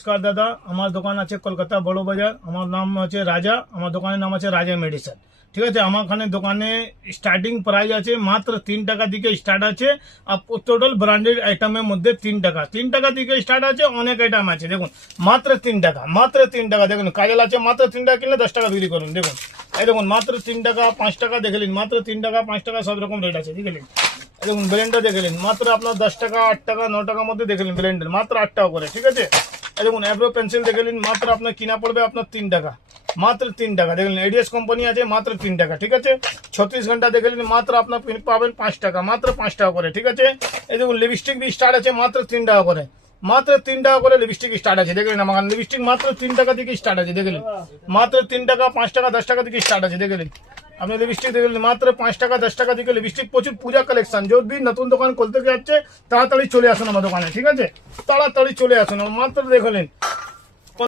नमस्कार दादा, हमार দোকান আছে কলকাতা বড় বাজার। আমার নাম আছে রাজা, আমার দোকানের নাম আছে রাজা মেডিসিন। ঠিক আছে, আমার এখানে দোকানে স্টার্টিং প্রাইস আছে মাত্র 3 টাকা থেকে স্টার্ট আছে। আর টোটাল ব্র্যান্ডেড আইটেমের মধ্যে 3 টাকা থেকে স্টার্ট আছে। অনেক আইটেম আছে, দেখুন মাত্র 3 টাকা দেখুন। কাজল আছে মাত্র 3 টাকা কিনলে 10 টাকা বিক্রি করুন। দেখুন এই দেখুন মাত্র 3 টাকা 5 টাকা দেখলেন, মাত্র 3 টাকা 5 টাকা সব রকম রেট আছে দেখলেন। দেখুন ব্লেন্ডার দেখলেন মাত্র আপনার 10 টাকা 8 টাকা 9 টাকার মধ্যে দেখলেন ব্লেন্ডার মাত্র 8 টাকা করে। ঠিক আছে, দেখুন অ্যাব্রো পেন্সিল দেখলেন মাত্র আপনার কিনা পড়বে আপনার 3 টাকা, মাত্র 3 টাকা দেখলেন। এডিএস কোম্পানি আছে মাত্র 3 টাকা। ঠিক আছে, 36 ঘন্টা দেখলেন মাত্র আপনার পাবেন 5 টাকা, মাত্র 5 টাকা করে। ঠিক আছে, এই দেখুন লিপস্টিক भी স্টার্ট আছে মাত্র 3 টাকা করে, মাত্র 3 টাকা করে লিপস্টিক স্টার্ট আছে দেখলেন। আমার লিপস্টিক মাত্র 3 টাকা থেকে স্টার্ট আছে দেখলেন, মাত্র 3 টাকা 5 টাকা 10 টাকা থেকে স্টার্ট আছে দেখলেন। আপনি লিপস্টিক দেখলেন মাত্র 5 টাকা 10 টাকা থেকে লিপস্টিক। প্রচুর পূজা কালেকশন, যদি নতুন দোকান খুলতে যাচ্ছে তাড়াতাড়ি চলে আসুন আমার দোকানে। ঠিক আছে, তাড়াতাড়ি চলে আসুন। মাত্র দেখলেন